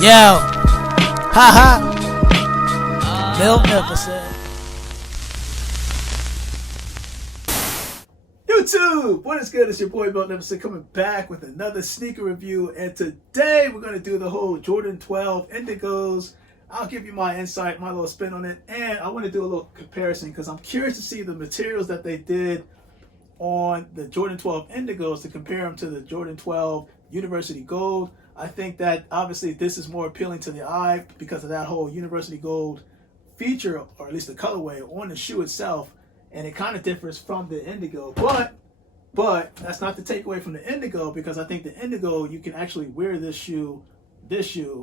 Yo, haha, Bill Nicholson. YouTube, what is good? It's your boy Bill Nicholson coming back with another sneaker review, and today we're going to do the whole Jordan 12 Indigos. I'll give you my insight, my little spin on it, and I want to do a little comparison because I'm curious to see the materials that they did on the Jordan 12 Indigos to compare them to the Jordan 12 University Gold. I think that obviously this is more appealing to the eye because of that whole University Gold feature, or at least the colorway on the shoe itself, and it kind of differs from the Indigo. But that's not to take away from the Indigo, because I think the Indigo, you can actually wear this shoe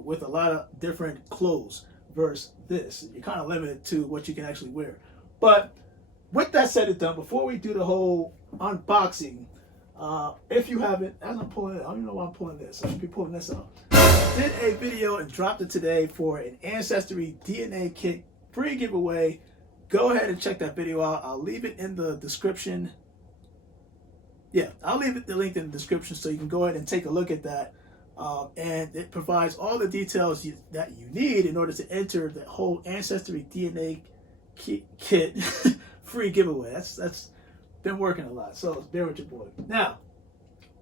with a lot of different clothes versus this. You're kind of limited to what you can actually wear. But with that said and done, before we do the whole unboxing, if you haven't, as I'm pulling it, I don't even know why I'm pulling this. I should be pulling this out. I did a video and dropped it today for an Ancestry DNA kit free giveaway. Go ahead and check that video out. I'll leave it in the description. Yeah, I'll leave it the link in the description so you can go ahead and take a look at that. And it provides all the details that you need in order to enter the whole Ancestry DNA kit free giveaway. That's been working a lot, so bear with your boy. Now,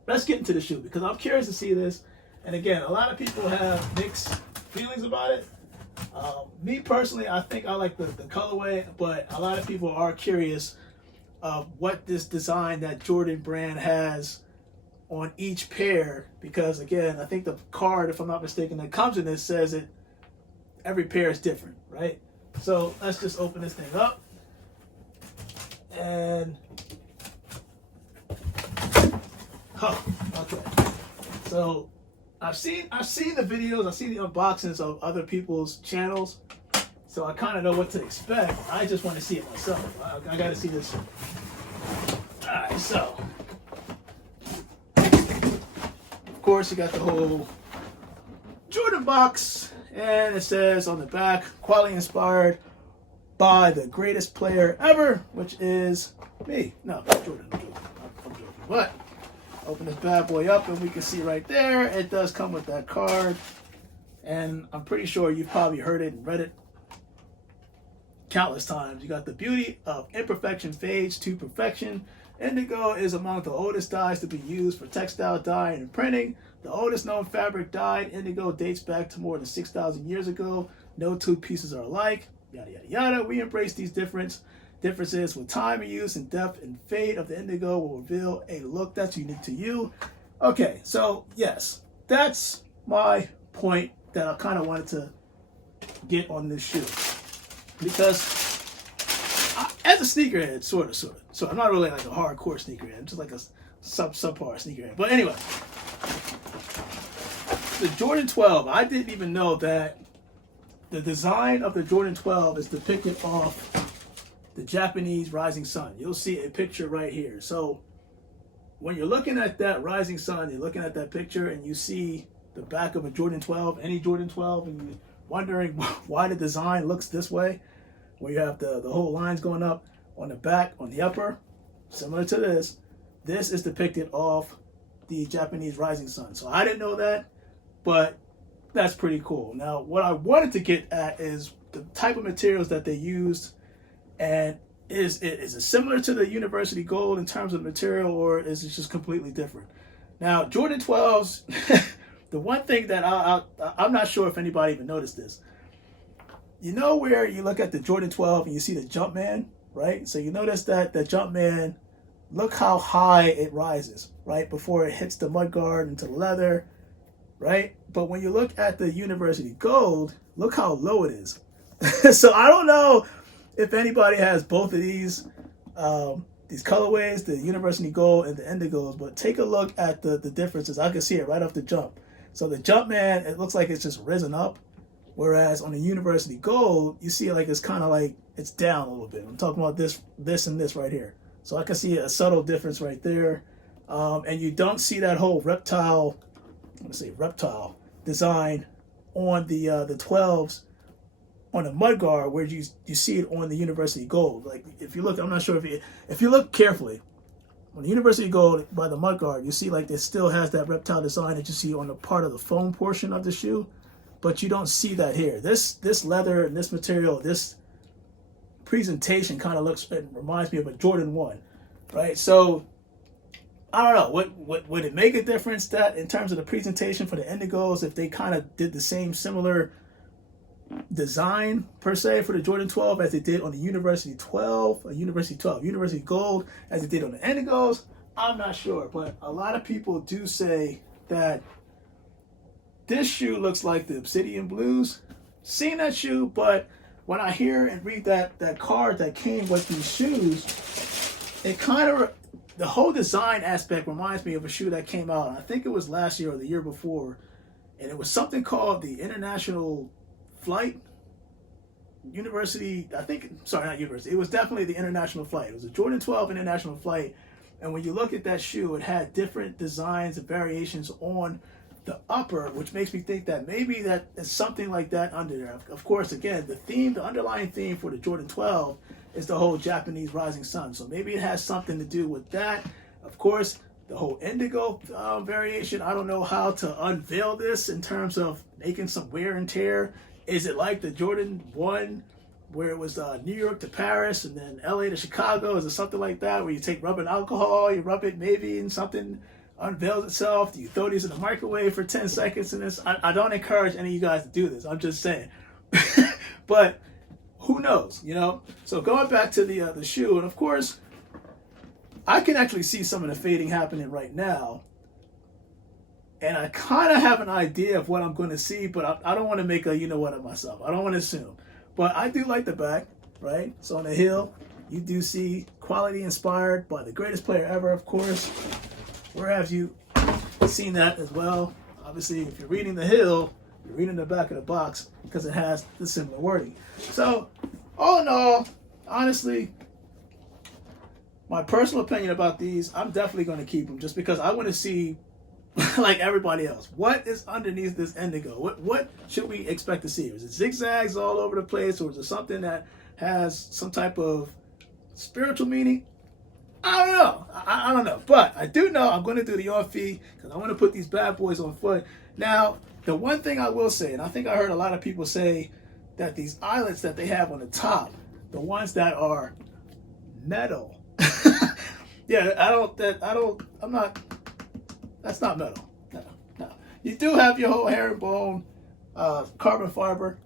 let's get into the shoe because I'm curious to see this. And again, a lot of people have mixed feelings about it. Me personally, I think I like the colorway, but a lot of people are curious of what this design that Jordan brand has on each pair, because again, I think the card, if I'm not mistaken, that comes in this says it every pair is different, right? So let's just open this thing up. And oh, okay. So I've seen the videos, I've seen the unboxings of other people's channels, so I kind of know what to expect. I just want to see it myself. I got to see this. All right, so of course you got the whole Jordan box, and it says on the back, quality inspired by the greatest player ever, which is me. No, Jordan. I'm joking. But open this bad boy up and we can see right there, it does come with that card. And I'm pretty sure you've probably heard it and read it countless times. You got the beauty of imperfection fades to perfection. Indigo is among the oldest dyes to be used for textile dyeing and printing. The oldest known fabric dyed indigo dates back to more than 6,000 years ago. No two pieces are alike. Yada, yada, yada. We embrace these differences with time and use, and depth and fade of the indigo will reveal a look that's unique to you. Okay, so yes, that's my point that I kind of wanted to get on this shoe. Because as a sneakerhead, sort of. So I'm not really like a hardcore sneakerhead. I'm just like a subpar sneakerhead. But anyway, the Jordan 12, I didn't even know that the design of the Jordan 12 is depicted off the Japanese rising sun. You'll see a picture right here. So when you're looking at that rising sun, you're looking at that picture and you see the back of a Jordan 12, any Jordan 12, and you're wondering why the design looks this way, where you have the whole lines going up on the back, on the upper, similar to this. This is depicted off the Japanese rising sun. So I didn't know that, but that's pretty cool. Now, what I wanted to get at is the type of materials that they used, and is it similar to the University Gold in terms of material, or is it just completely different? Now, Jordan 12s, the one thing that I'm not sure if anybody even noticed this. You know where you look at the Jordan 12 and you see the Jumpman, right? So you notice that the Jumpman, look how high it rises, right? Before it hits the mudguard into the leather, right? But when you look at the University Gold, look how low it is. So I don't know if anybody has both of these colorways, the University Gold and the Indigos, but take a look at the differences. I can see it right off the jump. So the Jumpman, it looks like it's just risen up, whereas on the University Gold, you see it like it's kind of like it's down a little bit. I'm talking about this and this right here. So I can see a subtle difference right there. And you don't see that whole reptile design on the 12s on the mudguard, where you see it on the University Gold. Like if you look, I'm not sure if you look carefully, on the University Gold by the mudguard, you see like it still has that reptile design that you see on the part of the foam portion of the shoe. but you don't see that here. This leather and this material, this presentation kind of looks, it reminds me of a Jordan 1, right? So I don't know, would it make a difference that in terms of the presentation for the Indigos, if they kind of did the same similar design per se for the Jordan 12 as they did on the University 12, University Gold as they did on the Indigos? I'm not sure, but a lot of people do say that this shoe looks like the Obsidian Blues. Seen that shoe, but when I hear and read that card that came with these shoes, it kind of, the whole design aspect reminds me of a shoe that came out, I think it was last year or the year before, and it was something called the International Flight University, I think, sorry, not University, it was definitely the International Flight. It was a Jordan 12 International Flight, and when you look at that shoe, it had different designs and variations on the upper, which makes me think that maybe that is something like that under there. Of course, again, the underlying theme for the Jordan 12 is the whole Japanese rising sun. So maybe it has something to do with that. Of course, the whole Indigo variation, I don't know how to unveil this in terms of making some wear and tear. Is it like the Jordan 1 where it was New York to Paris and then LA to Chicago? Is it something like that where you take rubbing alcohol, you rub it maybe in something unveils itself? Do you throw these in the microwave for 10 seconds in this? I don't encourage any of you guys to do this. I'm just saying. But who knows, you know? So going back to the shoe, and of course, I can actually see some of the fading happening right now. And I kind of have an idea of what I'm going to see, but I don't want to make a you-know-what of myself. I don't want to assume. But I do like the back, right? So on the heel, you do see quality inspired by the greatest player ever, of course. Where have you seen that as well? Obviously, if you're reading the heel, you're reading the back of the box because it has the similar wording. So, all in all, honestly, my personal opinion about these, I'm definitely going to keep them just because I want to see, like everybody else, what is underneath this Indigo? What should we expect to see? Is it zigzags all over the place, or is it something that has some type of spiritual meaning? I don't know. I don't know. But I do know I'm going to do the on feet because I want to put these bad boys on foot. Now, the one thing I will say, and I think I heard a lot of people say that these eyelets that they have on the top, the ones that are metal. Yeah, that's not metal. No. You do have your whole herringbone carbon fiber.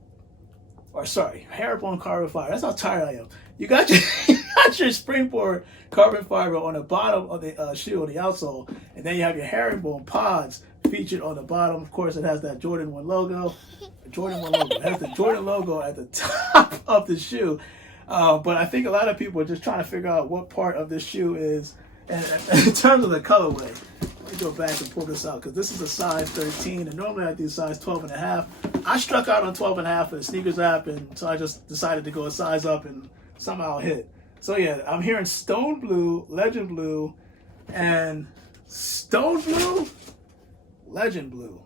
Or sorry, herringbone carbon fiber. That's how tired I am. You got your springboard carbon fiber on the bottom of the shoe, on the outsole, and then you have your herringbone pods featured on the bottom. Of course, it has that Jordan 1 logo. It has the Jordan logo at the top of the shoe. But I think a lot of people are just trying to figure out what part of this shoe is. And in terms of the colorway, let me go back and pull this out because this is a size 13, and normally I do size 12.5. I struck out on 12.5 for the sneakers app, and so I just decided to go a size up and somehow hit. So yeah, I'm hearing Stone Blue, Legend Blue, and Stone Blue, Legend Blue.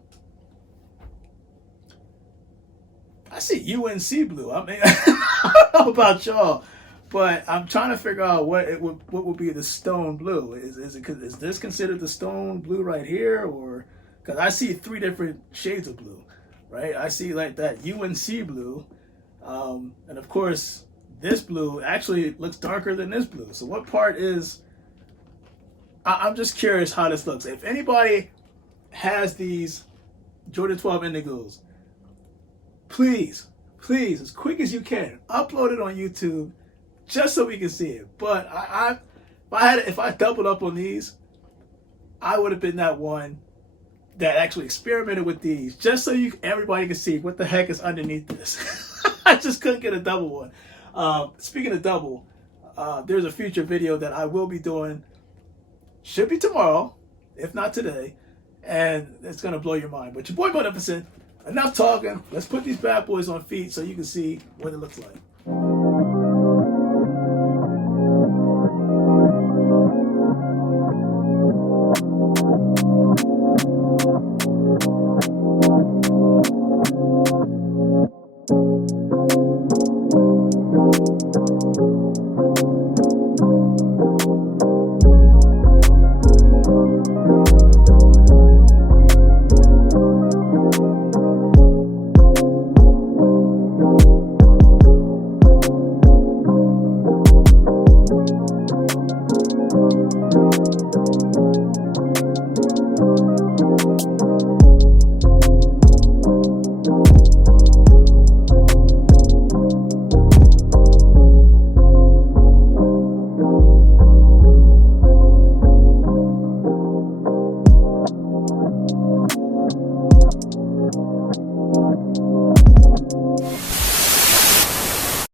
I see UNC Blue. I mean, I don't know about y'all, but I'm trying to figure out what would be the Stone Blue. Is this considered the Stone Blue right here, or because I see 3 different shades of blue, right? I see like that UNC blue, and of course this blue actually looks darker than this blue. So what part is? I'm just curious how this looks. If anybody has these Jordan 12 Indigos, please, as quick as you can, upload it on YouTube just so we can see it. But if I doubled up on these, I would have been that one that actually experimented with these just so everybody can see what the heck is underneath this. I just couldn't get a double one. Speaking of double, there's a future video that I will be doing. Should be tomorrow, if not today, and it's gonna blow your mind. But your boy Beneficent, enough talking. Let's put these bad boys on feet so you can see what it looks like.